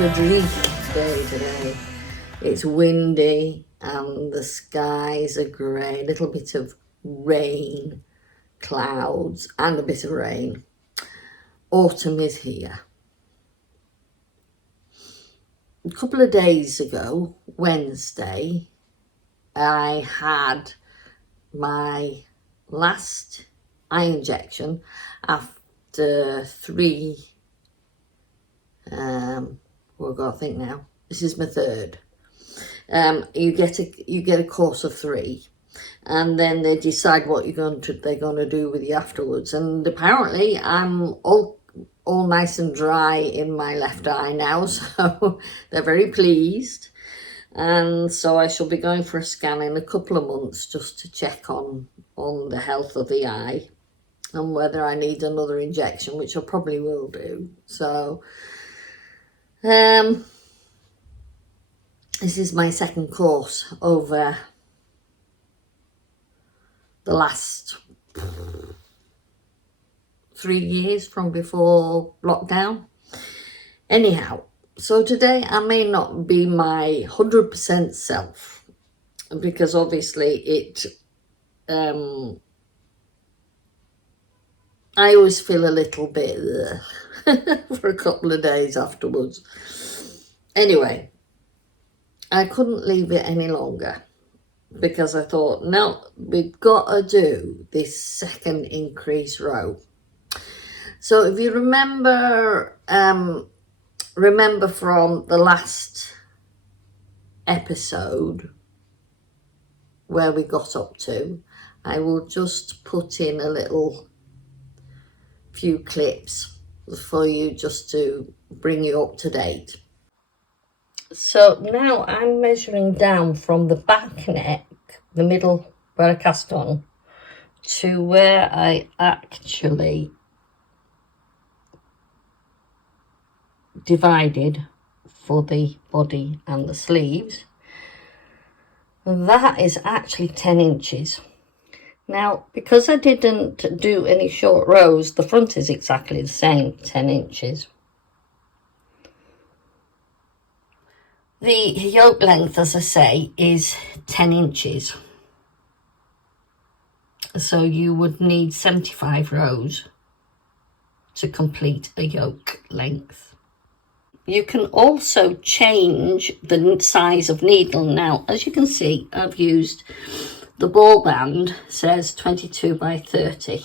of a dreich day today. It's windy and the skies are grey, a little bit of rain, clouds and a bit of rain. Autumn is here. A couple of days ago, Wednesday, I had my last eye injection after three, I've got to think now, this is my third. You get a course of 3, and then they decide what they're going to do with you afterwards. And apparently I'm all nice and dry in my left eye now, so they're very pleased. And so I shall be going for a scan in a couple of months just to check on the health of the eye and whether I need another injection, which I probably will do. So this is my second course over the last 3 years from before lockdown. Anyhow, so today I may not be my 100% self, because obviously I always feel a little bit for a couple of days afterwards. Anyway, I couldn't leave it any longer because I thought, no, we've got to do this second increase row. So if you remember from the last episode where we got up to, I will just put in a little few clips for you just to bring you up to date. So now I'm measuring down from the back neck, the middle where I cast on, to where I actually divided for the body and the sleeves. That is actually 10 inches. Now, because I didn't do any short rows, the front is exactly the same, 10 inches. The yoke length, as I say, is 10 inches. So you would need 75 rows to complete a yoke length. You can also change the size of needle. Now, as you can see, I've used the ball band, says 22 by 30.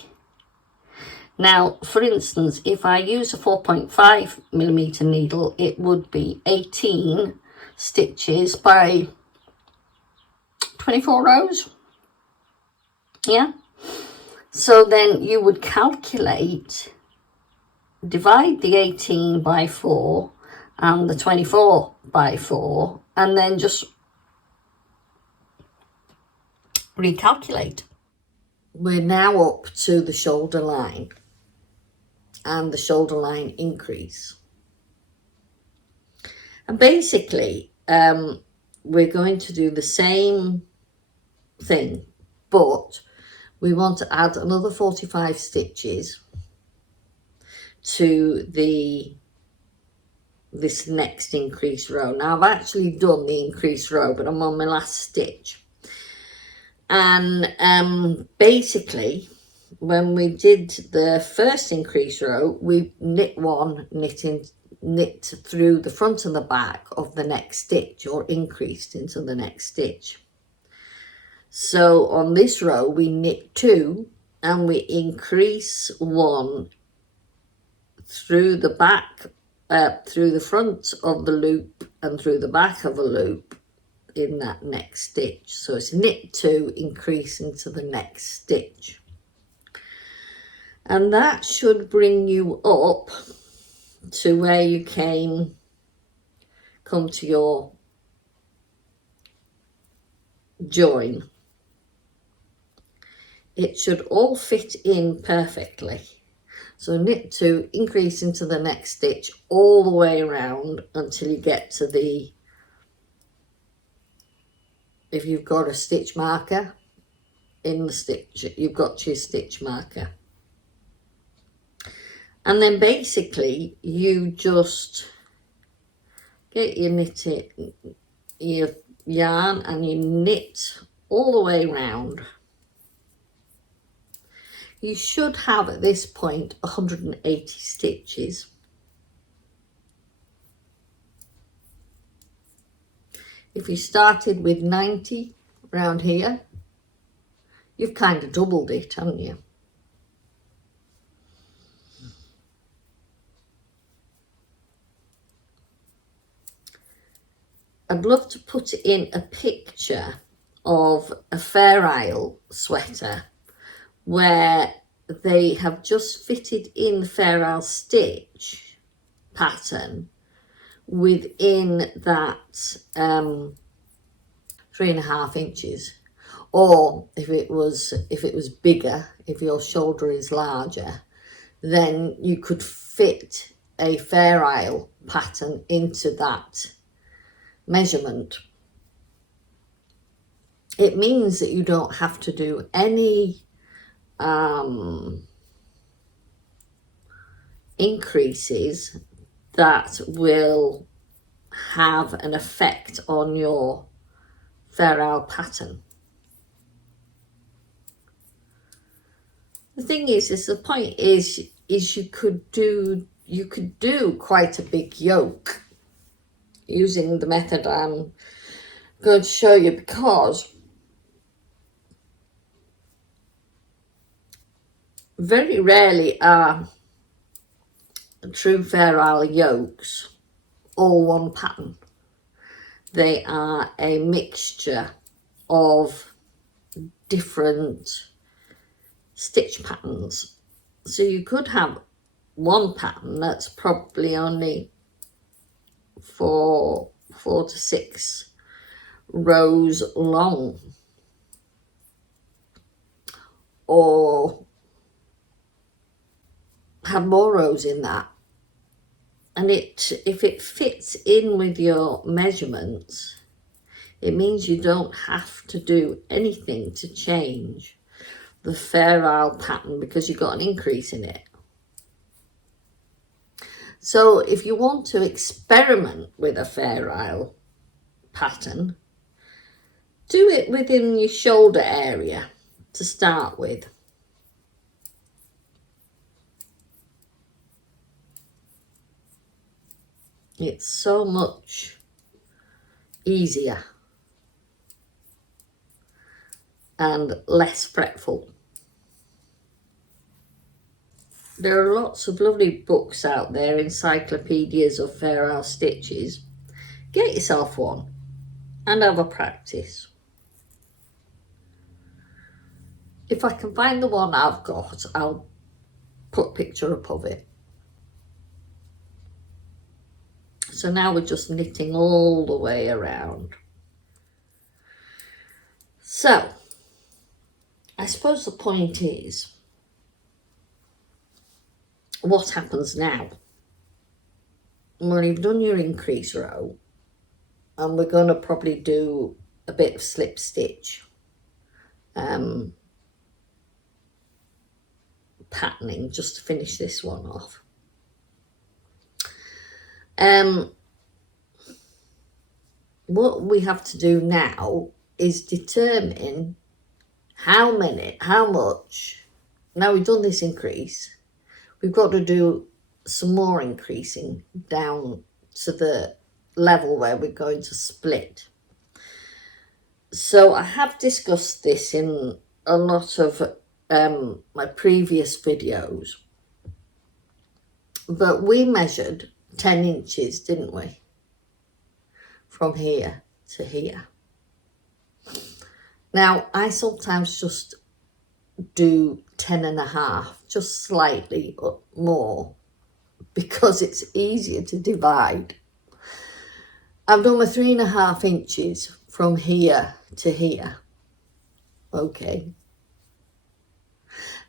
Now, for instance, if I use a 4.5mm needle, it would be 18 stitches by 24 rows. Yeah. So then you would calculate, divide the 18 by 4 and the 24 by 4, and then just recalculate. We're now up to the shoulder line and the shoulder line increase. And basically, we're going to do the same thing, but we want to add another 45 stitches to this next increase row. Now, I've actually done the increase row, but I'm on my last stitch. And basically, when we did the first increase row, we knit through the front and the back of the next stitch, or increased into the next stitch. So on this row we knit 2 and we increase 1 through the back, through the front of the loop and through the back of a loop in that next stitch. So it's knit 2, increase into the next stitch. And that should bring you up to where you come to your join. It should all fit in perfectly. So knit 2, increase into the next stitch all the way around until you get to the, if you've got a stitch marker in the stitch, you've got your stitch marker. And then basically you just get your yarn and you knit all the way round. You should have at this point 180 stitches. If you started with 90 around here, you've kind of doubled it, haven't you? I'd love to put in a picture of a Fair Isle sweater where they have just fitted in the Fair Isle stitch pattern within that 3.5 inches. Or if it was bigger, if your shoulder is larger, then you could fit a Fair Isle pattern into that measurement. It means that you don't have to do any increases that will have an effect on your Fair Isle pattern. The thing is the point is you could do quite a big yoke using the method I'm going to show you, because very rarely are true Fair Isle yokes all one pattern. They are a mixture of different stitch patterns. So you could have one pattern that's probably only 4 to 6 rows long, or have more rows in that, and if it fits in with your measurements, it means you don't have to do anything to change the Fair Isle pattern because you've got an increase in it. So if you want to experiment with a Fair Isle pattern, do it within your shoulder area to start with. It's so much easier and less fretful. There are lots of lovely books out there, encyclopedias of Fair Isle stitches. Get yourself one and have a practice. If I can find the one I've got, I'll put a picture up of it. So now we're just knitting all the way around. So, I suppose the point is, what happens now? Well, you've done your increase row, and we're going to probably do a bit of slip stitch patterning just to finish this one off. What we have to do now is determine how much. Now we've done this increase, we've got to do some more increasing down to the level where we're going to split. So I have discussed this in a lot of my previous videos, but we measured 10 inches, didn't we? From here to here. Now, I sometimes just do 10.5, just slightly more, because it's easier to divide. I've done my 3.5 inches from here to here. Okay.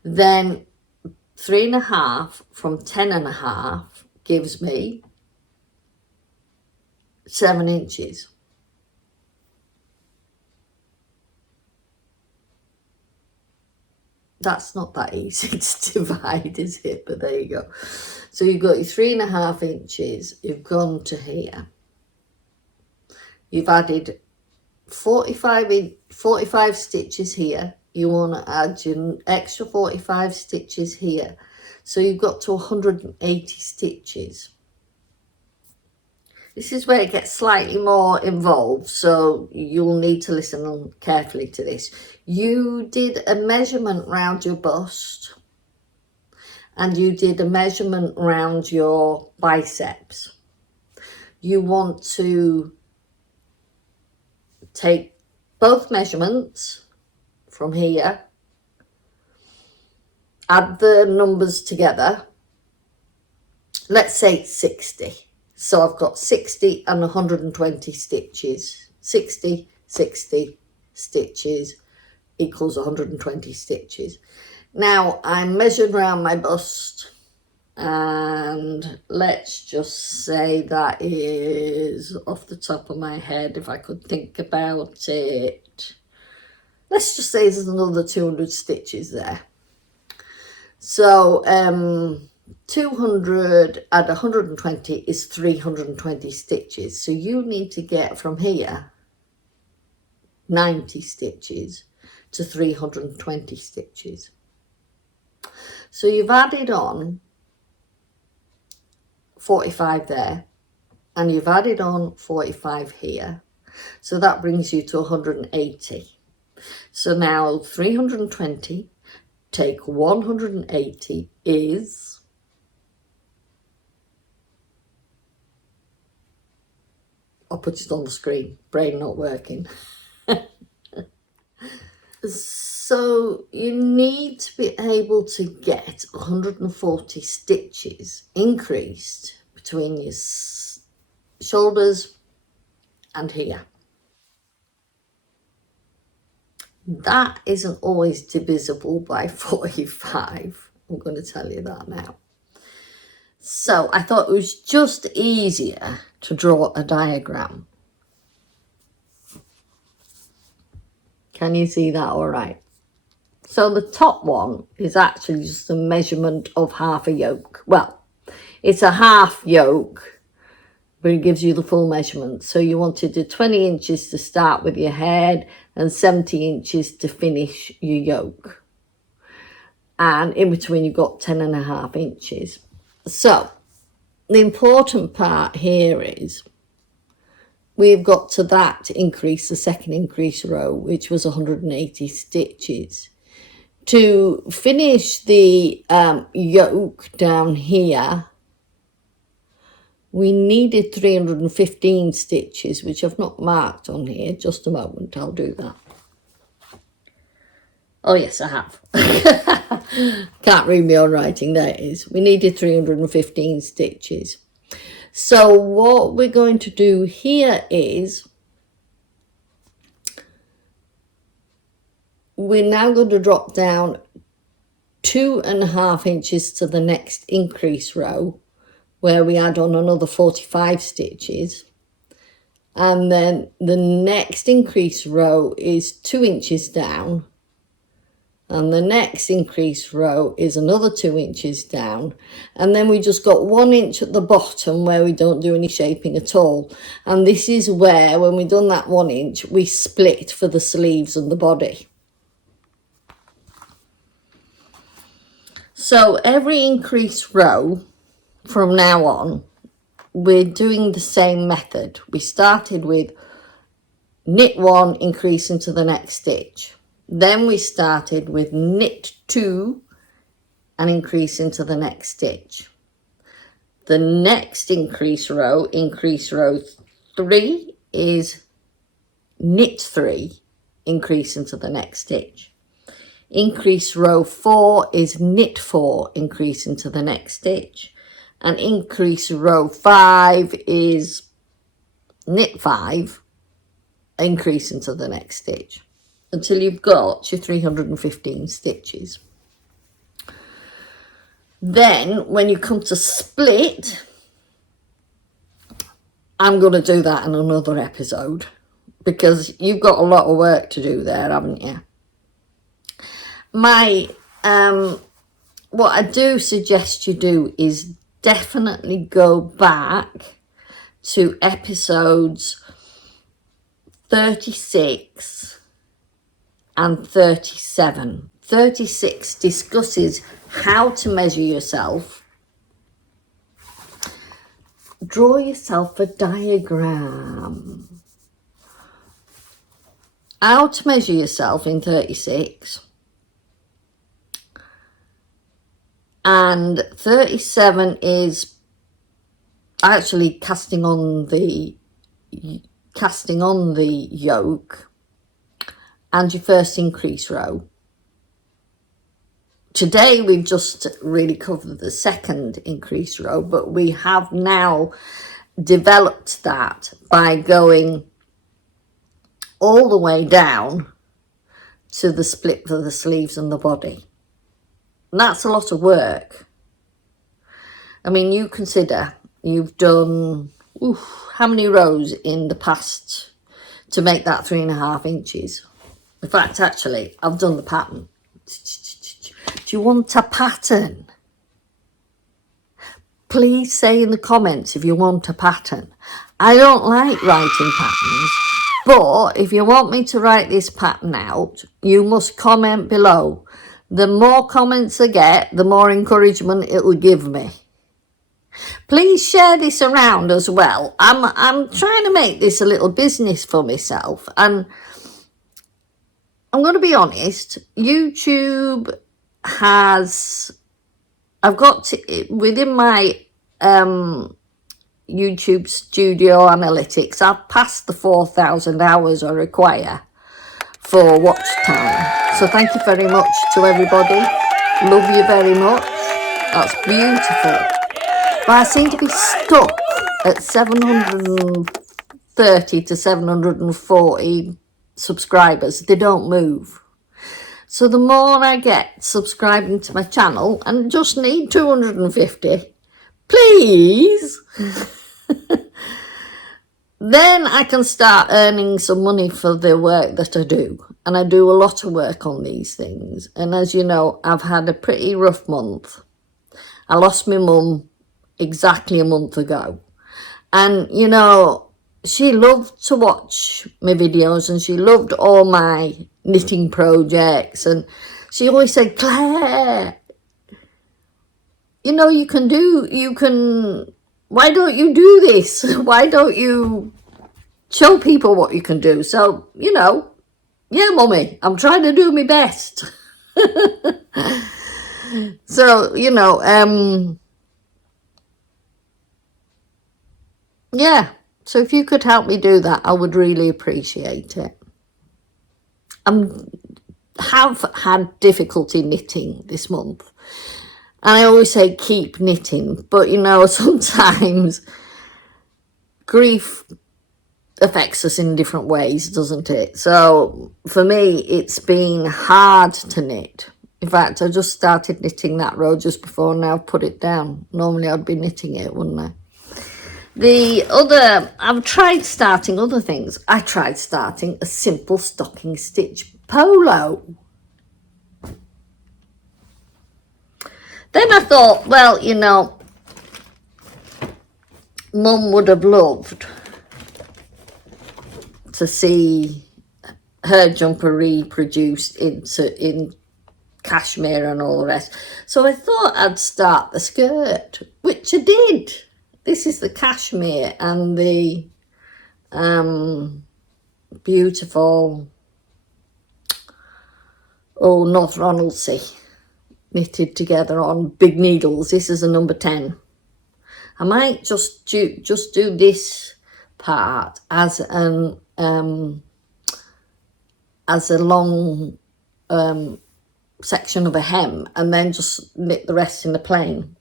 Then 3.5 from 10.5 gives me 7 inches. That's not that easy to divide, is it? But there you go. So you've got your 3.5 inches, you've gone to here. you've added 45 stitches here. You want to add your extra 45 stitches here. So you've got to 180 stitches. This is where it gets slightly more involved, so you'll need to listen carefully to this. You did a measurement round your bust, and you did a measurement round your biceps. You want to take both measurements from here, add the numbers together. Let's say 60. So I've got 60 and 120 stitches. 60 stitches equals 120 stitches. Now I'm measured around my bust, and let's just say that is, off the top of my head, if I could think about it, let's just say there's another 200 stitches there. So 200 and 120 is 320 stitches. So you need to get from here 90 stitches to 320 stitches. So you've added on 45 there, and you've added on 45 here. So that brings you to 180. So now 320 take 180 is 'll put it on the screen, brain not working. So you need to be able to get 140 stitches increased between your shoulders and here. That isn't always divisible by 45. I'm going to tell you that now. So I thought it was just easier to draw a diagram. Can you see that all right? So the top one is actually just a measurement of half a yoke. Well, it's a half yoke, but it gives you the full measurement. So you want to do 20 inches to start with your head and 70 inches to finish your yoke. And in between you've got 10.5 inches. So the important part here is we've got to that increase, the second increase row, which was 180 stitches. To finish the yoke down here, we needed 315 stitches, which I've not marked on here. Just a moment, I'll do that. Oh yes, I have. Can't read my own writing, there it is. We needed 315 stitches. So what we're going to do here is we're now going to drop down 2.5 inches to the next increase row, where we add on another 45 stitches. And then the next increase row is 2 inches down. And the next increase row is another 2 inches down. And then we just got 1 inch at the bottom where we don't do any shaping at all. And this is where, when we've done that 1 inch, we split for the sleeves and the body. So every increase row from now on, we're doing the same method. We started with knit 1, increase into the next stitch. Then we started with knit 2 and increase into the next stitch. The next increase row 3, is knit 3, increase into the next stitch. Increase row 4 is knit 4, increase into the next stitch. And increase row 5 is knit 5, increase into the next stitch, until you've got your 315 stitches. Then when you come to split, I'm going to do that in another episode, because you've got a lot of work to do there, haven't you? What I do suggest you do is definitely go back to episodes 36 and 37. 36 discusses how to measure yourself. Draw yourself a diagram. How to measure yourself in 36. And 37 is actually casting on the yoke and your first increase row. Today we've just really covered the second increase row, but we have now developed that by going all the way down to the split for the sleeves and the body. And that's a lot of work. I mean, you consider you've done how many rows in the past to make that 3.5 inches. In fact, actually, I've done the pattern. Do you want a pattern? Please say in the comments if you want a pattern. I don't like writing patterns, but if you want me to write this pattern out, you must comment below. The more comments I get, the more encouragement it will give me. Please share this around as well. I'm trying to make this a little business for myself, and I'm going to be honest, YouTube has, I've got to, within my YouTube studio analytics, I've passed the 4,000 hours I require for watch time. So thank you very much to everybody. Love you very much. That's beautiful. But I seem to be stuck at 730 to 740 subscribers. They don't move. So the more I get subscribing to my channel, and just need 250, please, then I can start earning some money for the work that I do. And I do a lot of work on these things. And as you know, I've had a pretty rough month. I lost my mum exactly a month ago. And, you know, she loved to watch my videos and she loved all my knitting projects, and she always said, Claire, you know, why don't you do this? Why don't you show people what you can do? So, you know, yeah, mummy, I'm trying to do my best. So, you know, yeah, so if you could help me do that, I would really appreciate it. Have had difficulty knitting this month, and I always say keep knitting, but you know, sometimes grief affects us in different ways, doesn't it? So for me, it's been hard to knit. In fact, I just started knitting that row just before, and now I've put it down. Normally I'd be knitting it, wouldn't I? I've tried starting other things. I tried starting a simple stocking stitch polo. Then I thought, well, you know, Mum would have loved to see her jumper reproduced in cashmere and all the rest. So I thought I'd start the skirt, which I did. This is the cashmere and the beautiful North Ronaldsay knitted together on big needles. This is a number 10. I might just do this part as a long section of a hem, and then just knit the rest in the plain.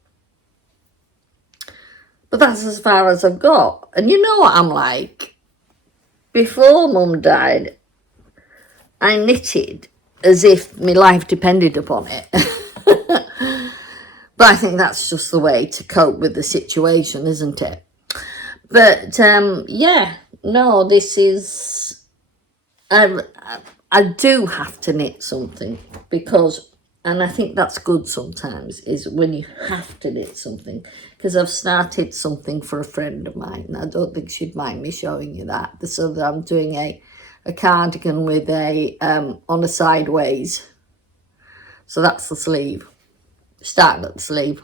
But that's as far as I've got. And you know what I'm like? Before Mum died, I knitted as if my life depended upon it. But I think that's just the way to cope with the situation, isn't it? But yeah, no, this is... I do have to knit something because... And I think that's good sometimes, is when you have to knit something. Because I've started something for a friend of mine. I don't think she'd mind me showing you that. So I'm doing a a cardigan with a on a sideways. So that's the sleeve, starting at the sleeve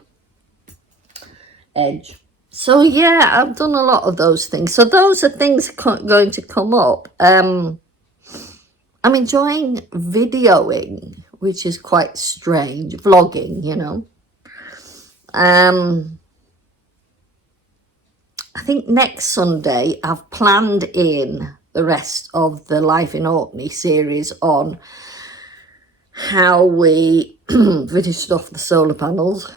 edge. So yeah, I've done a lot of those things. So those are things going to come up. I'm enjoying videoing, which is quite strange, vlogging, you know. I think next Sunday I've planned in the rest of the Life in Orkney series on how we finished off the solar panels.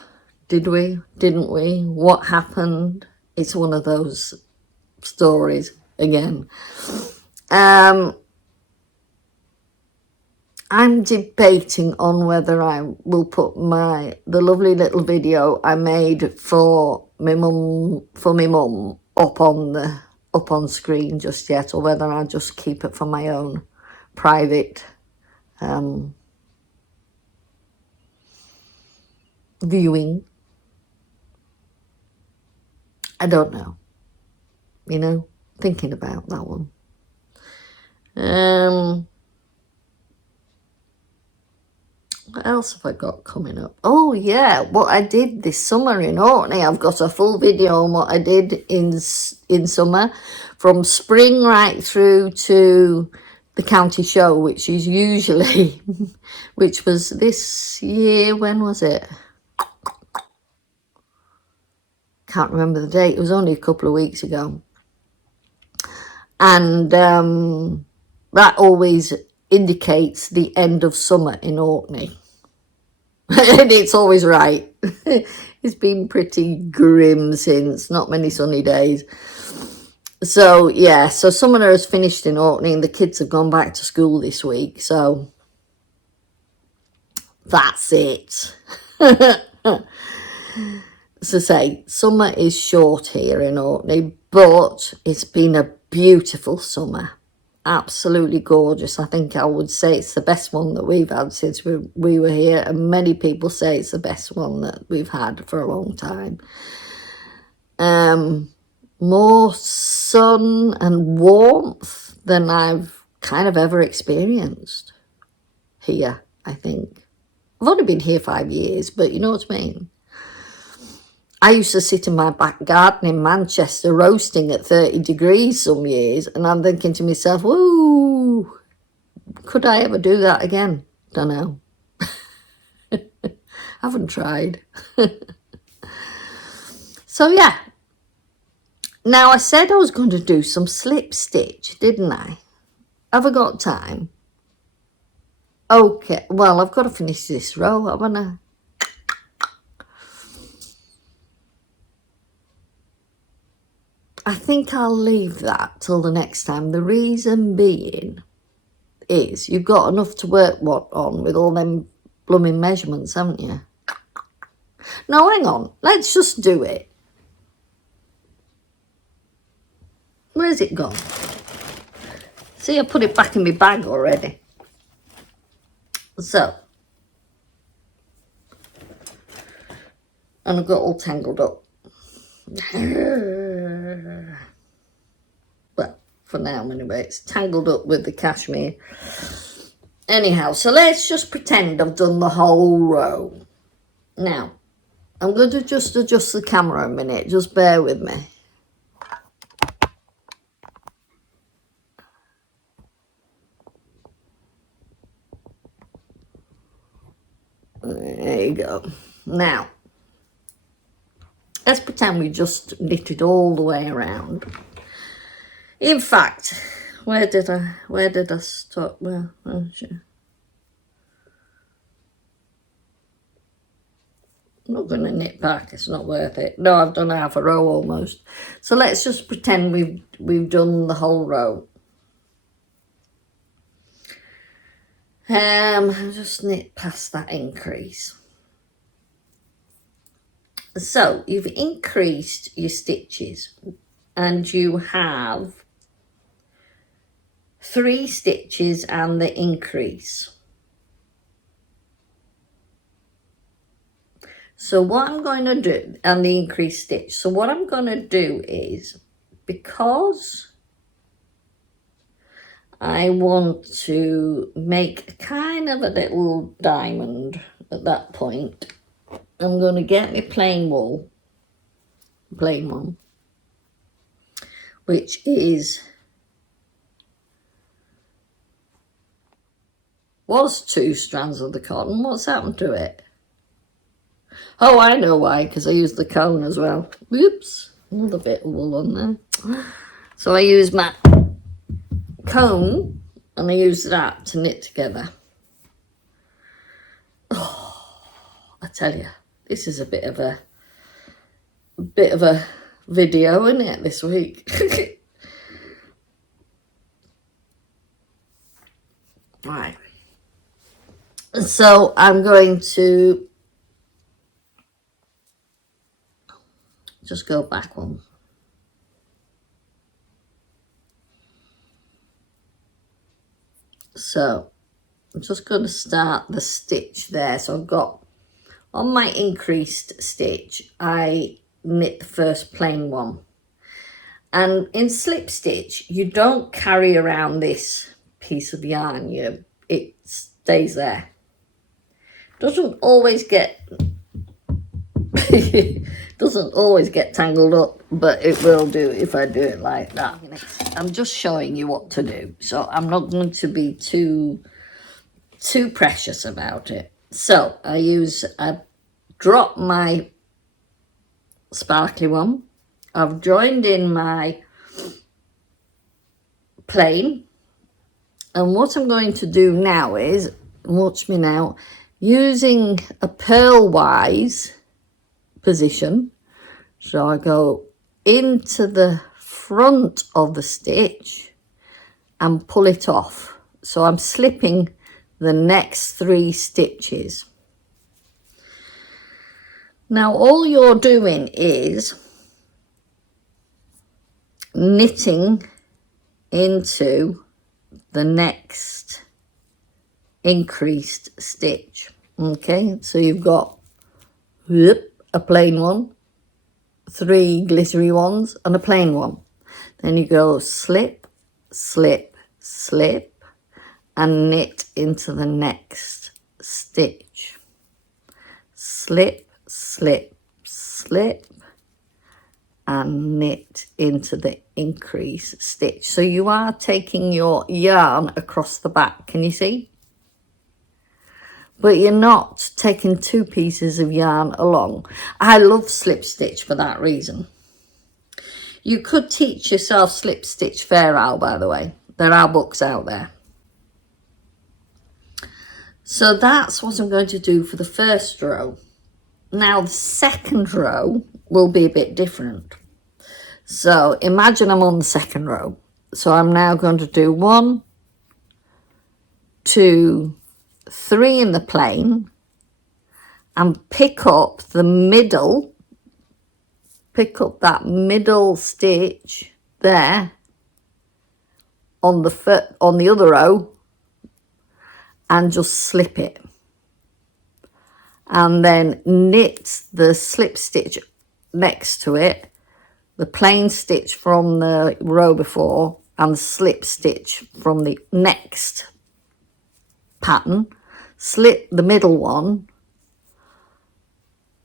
Did we? Didn't we? What happened? It's one of those stories again. I'm debating on whether I will put the lovely little video I made for my mum up on screen just yet, or whether I just keep it for my own private viewing. I don't know, you know, thinking about that one. What else have I got coming up? Oh yeah, what I did this summer in Orkney. I've got a full video on what I did in summer, from spring right through to the county show, which is usually, which was this year. When was it? Can't remember the date. It was only a couple of weeks ago. And that always indicates the end of summer in Orkney. And it's always right. It's been pretty grim since, not many sunny days. So yeah, so summer has finished in Orkney and the kids have gone back to school this week. So that's it. As I say, summer is short here in Orkney, but it's been a beautiful summer. Absolutely gorgeous. I think I would say it's the best one that we've had since we were here, and many people say it's the best one that we've had for a long time. More sun and warmth than I've kind of ever experienced here, I think. I've only been here 5 years, but you know what I mean. I used to sit in my back garden in Manchester roasting at 30 degrees some years, and I'm thinking to myself, whoa, could I ever do that again? Don't know. Haven't tried. So yeah. Now I said I was going to do some slip stitch, didn't I? Have I got time? Okay, well, I've got to finish this row, haven't I? I think I'll leave that till the next time. The reason being is you've got enough to work on with all them blooming measurements, haven't you? No, hang on. Let's just do it. Where's it gone? See, I put it back in my bag already. So, and I've got all tangled up. Well, for now anyway, it's tangled up with the cashmere. Anyhow, so let's just pretend I've done the whole row. Now, I'm going to just adjust the camera a minute. Just bear with me. There you go. Now, let's pretend we just knitted all the way around. In fact, where did I stop? Well, oh, sure. I'm not going to knit back. It's not worth it. No, I've done half a row almost. So let's just pretend we've done the whole row. I'll just knit past that increase. So you've increased your stitches and you have 3 stitches and the increase. So what I'm going to do, and the increased stitch. So what I'm going to do is, because I want to make kind of a little diamond at that point. I'm going to get my plain wool, plain one, which was 2 strands of the cotton. What's happened to it? Oh, I know why, because I used the cone as well. Whoops, another bit of wool on there. So I use my cone and I use that to knit together. Oh, I tell you, this is a bit of a video, isn't it, this week? Right. So I'm going to just go back one. So I'm just going to start the stitch there. So I've got, on my increased stitch, I knit the first plain one. And in slip stitch, you don't carry around this piece of yarn. It stays there. Doesn't always get tangled up, but it will do if I do it like that. I'm just showing you what to do, so I'm not going to be too precious about it. So I drop my sparkly one. I've joined in my plain, and what I'm going to do now is, watch me now, using a purlwise position. So I go into the front of the stitch and pull it off. So I'm slipping the next 3 stitches. Now all you're doing is knitting into the next increased stitch. Okay, so you've got a plain one, 3 glittery ones, and a plain one. Then you go slip, slip, slip, and knit into the next stitch. Slip, slip, slip, and knit into the increase stitch. So you are taking your yarn across the back, can you see? But you're not taking 2 pieces of yarn along. I love slip stitch for that reason. You could teach yourself slip stitch fair owl, by the way. There are books out there. So that's what I'm going to do for the first row. Now the second row will be a bit different. So imagine I'm on the second row. So I'm now going to do 1, 2, 3 in the plain and pick up the middle, pick up that middle stitch there on the other row and just slip it, and then knit the slip stitch next to it, the plain stitch from the row before and the slip stitch from the next pattern, slip the middle one,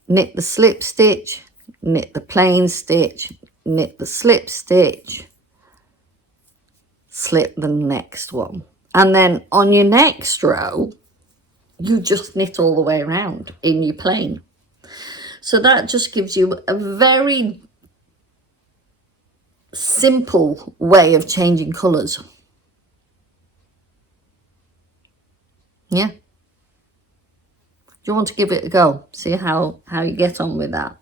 knit the slip stitch, knit the plain stitch, knit the slip stitch, slip the next one. And then on your next row, you just knit all the way around in your plain. So that just gives you a very simple way of changing colours. Yeah. Do you want to give it a go? See how you get on with that.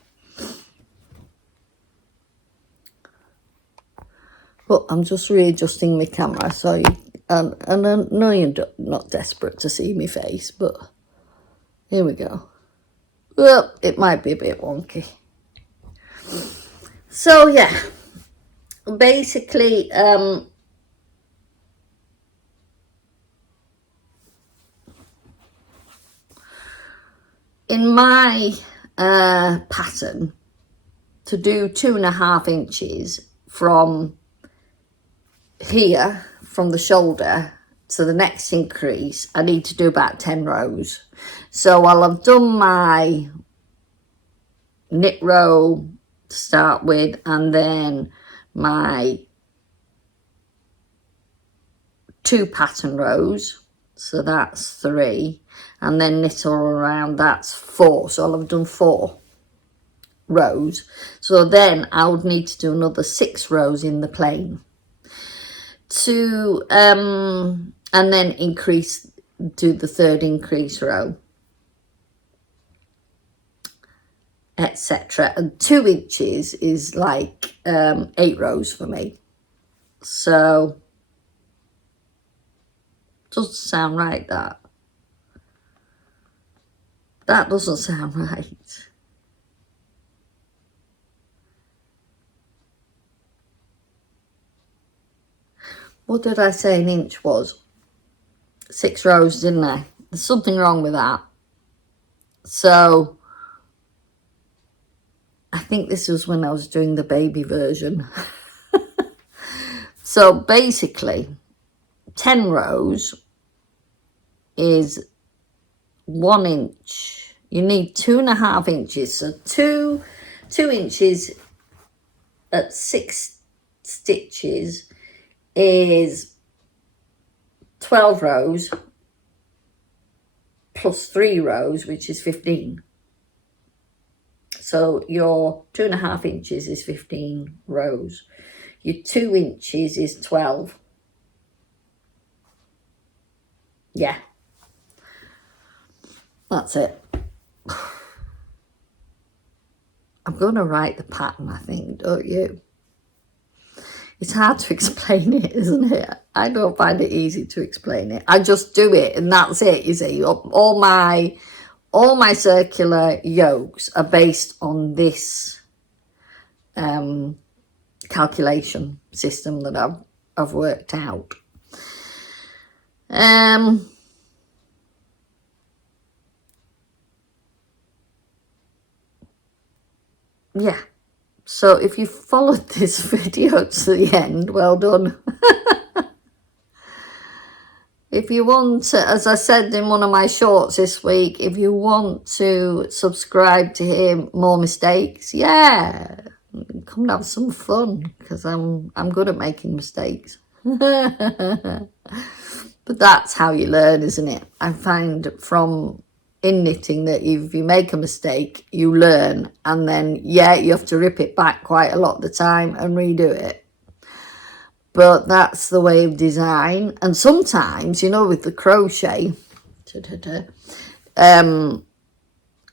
But I'm just readjusting my camera, so you, and I know you're not desperate to see my face, but here we go. Well, it might be a bit wonky. So yeah, basically, in my pattern, to do 2.5 inches from here, from the shoulder to the next increase, I need to do about 10 rows. So I'll have done my knit row to start with, and then my 2 pattern rows, so that's 3, and then knit all around, that's 4. So I'll have done 4 rows. So then I would need to do another 6 rows in the plain to and then increase, do the 3rd increase row, etc. And 2 inches is like 8 rows for me. So doesn't sound right, that doesn't sound right. What did I say an inch was? 6 rows, didn't I? There's something wrong with that. So I think this was when I was doing the baby version. So basically 10 rows is 1 inch. You need 2.5 inches. So 2 inches at 6 stitches is 12 rows plus 3 rows, which is 15. So your 2.5 inches is 15 rows. Your 2 inches is 12. Yeah, that's it. I'm going to write the pattern, I think, don't you? It's hard to explain it, isn't it? I don't find it easy to explain it. I just do it, and that's it, you see. All my circular yokes are based on this calculation system that I've worked out. Yeah. So if you followed this video to the end, well done. If you want to, as I said in one of my shorts this week, if you want to subscribe to hear more mistakes, yeah, come and have some fun, because I'm good at making mistakes. But that's how you learn, isn't it? I find from in knitting that if you make a mistake, you learn, and then, yeah, you have to rip it back quite a lot of the time and redo it. But that's the way of design. And sometimes, you know, with the crochet, I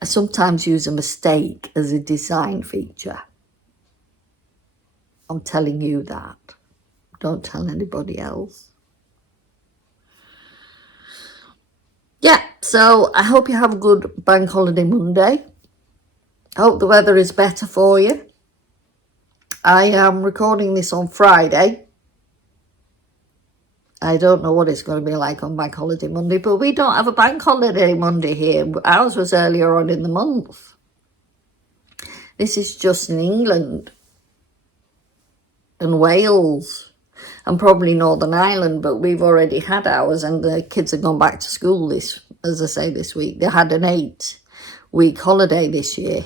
sometimes use a mistake as a design feature. I'm telling you that. Don't tell anybody else. Yeah, so I hope you have a good bank holiday Monday. I hope the weather is better for you. I am recording this on Friday. I don't know what it's going to be like on Bank Holiday Monday, but we don't have a Bank Holiday Monday here. Ours was earlier on in the month. This is just in England and Wales and probably Northern Ireland, but we've already had ours, and the kids have gone back to school this week. They had an 8-week holiday this year.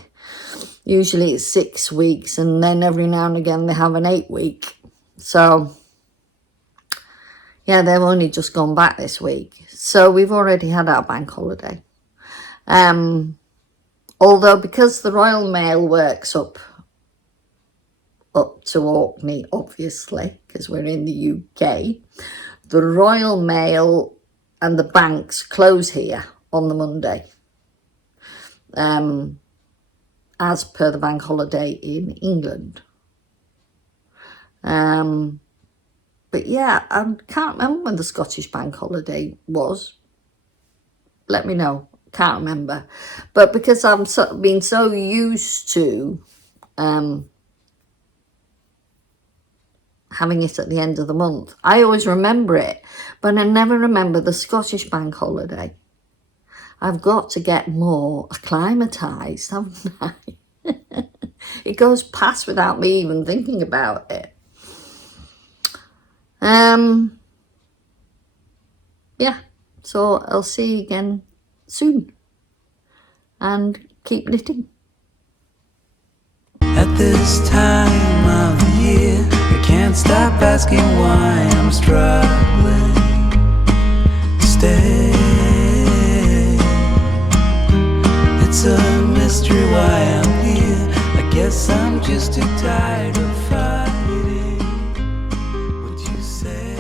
Usually it's 6 weeks, and then every now and again they have an 8-week. So yeah, they've only just gone back this week. So we've already had our bank holiday. Although because the Royal Mail works up to Orkney, obviously, because we're in the UK, the Royal Mail and the banks close here on the Monday, as per the bank holiday in England. But yeah, I can't remember when the Scottish bank holiday was. Let me know. Can't remember. But because I'm been so used to having it at the end of the month, I always remember it, but I never remember the Scottish bank holiday. I've got to get more acclimatised, haven't I? It goes past without me even thinking about it. yeah, so I'll see you again soon, and keep knitting. At this time of the year, I can't stop asking why I'm struggling to stay. It's a mystery why I'm here. I guess I'm just too tired of fighting what you say.